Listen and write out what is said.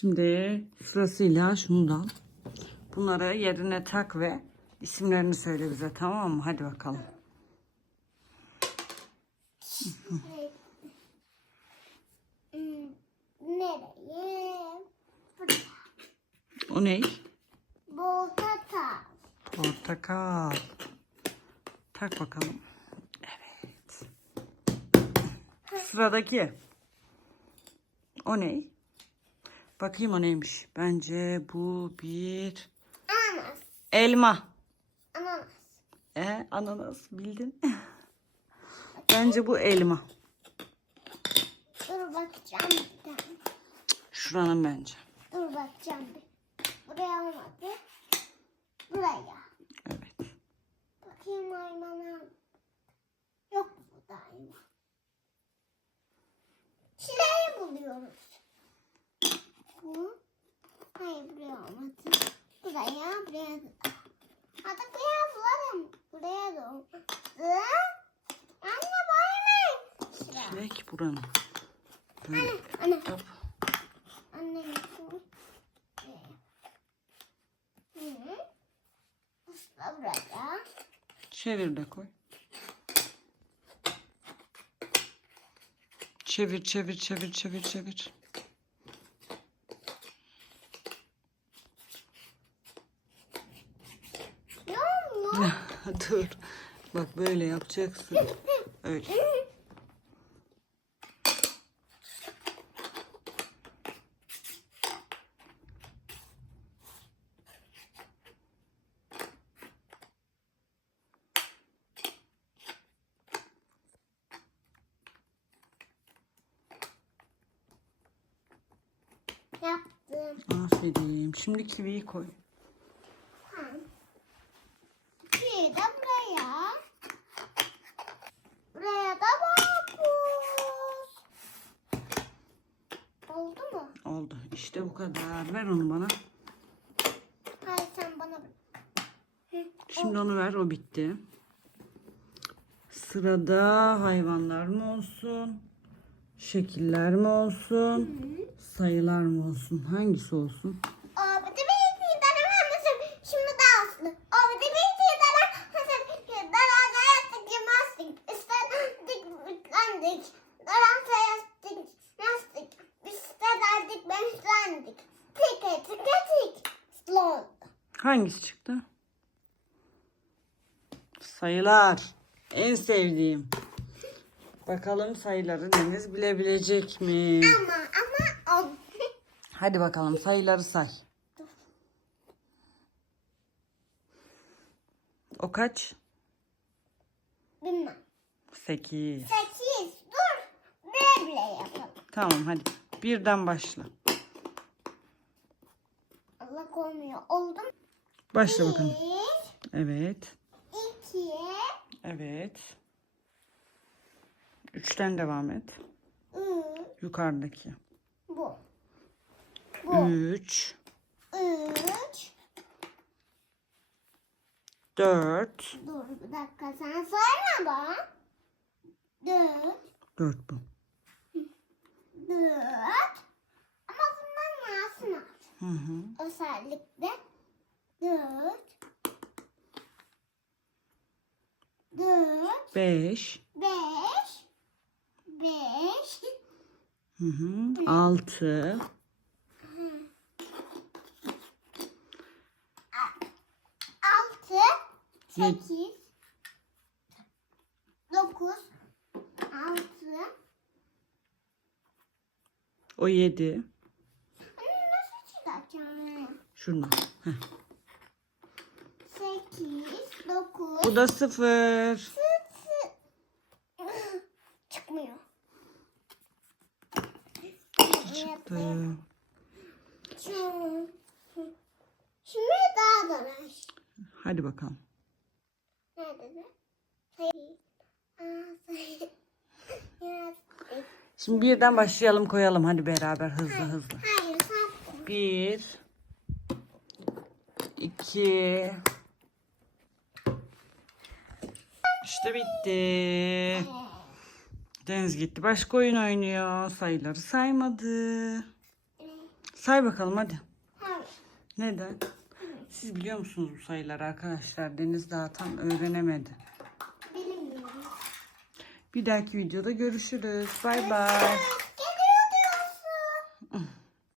Şimdi sırasıyla şunu da. Bunları yerine tak ve isimlerini söyle bize tamam mı? Hadi bakalım. O ne? Boltata. Portakal. Tak bakalım. Evet. Sıradaki. O ne? Bakayım o neymiş. Bence bu bir Ananas. elma. Ananas. E, ananas bildin. Bence bu elma. Dur bakacağım bir tane. Şuranın bence. Dur bakacağım bir. Buraya olmadı. Buraya. Evet. Bakayım aymana. Yok bu da ayma. Çileği buluyoruz. Bu. Hayır buraya. Buraya. Hadi buraya bulalım. Buraya da. Anne bayma. Çilek buranın. Anne, anne. yap. Anne. Usta buraya. Çevir de koy. Çevir çevir çevir çevir çevir. Ne oldu? Dur. Bak böyle yapacaksın. Öyle. Yaptım. Aferin. Şimdi kiviyi koy. Tamam. Bir de buraya. Buraya da bakuz. Oldu mu? Oldu. İşte bu kadar. Ver onu bana. Hayır sen bana Şimdi onu ver. O bitti. Sırada hayvanlar mı olsun? Şekiller mi olsun? Sayılar mı olsun? Hangisi olsun? O bir de bir iki tane vermesin. Şimdi de aslı. O bir de bir iki tane hasır. Darada yattık yemezdik. İstedik bitlendik. Darada yattık yemezdik. İstedik beslendik. Tike tike tik. Slow. Hangisi çıktı? Sayılar. En sevdiğim. Bakalım sayıları Deniz bilebilecek mi? Ama ama o. Hadi bakalım sayıları say. O kaç? Bilmem. Sekiz. Sekiz. Dur. Bile yapalım. Tamam hadi. Birden başla. Allah koymuyor. Oldu mu? Başla bakalım. Evet. iki, Evet. Üçten devam et. üç. Yukarıdaki. Bu. Bu. Üç. Üç. Dört. Dur bir dakika sen sayma da. Dört. Dört bu. Dört. Ama nasıl var? Hı hı. Özellikle dört. Dört. Beş. Beş. Beş. Hı hı. Altı. Altı. Yedi. Sekiz. Dokuz. Altı. O yedi. Anne nasıl çıkartacağım? Şuradan. Heh. Sekiz. Dokuz. Bu da sıfır. Çıkmıyor. Çıktı. Şimdi daha da var. Hadi bakalım. Şimdi birden başlayalım koyalım hadi beraber hızlı hızlı. Bir. iki, İşte bitti. Deniz gitti. Başka oyun oynuyor. Sayıları saymadı. Say bakalım hadi. Neden? Siz biliyor musunuz bu sayıları arkadaşlar? Deniz daha tam öğrenemedi. Bir dahaki videoda görüşürüz. Bay bay.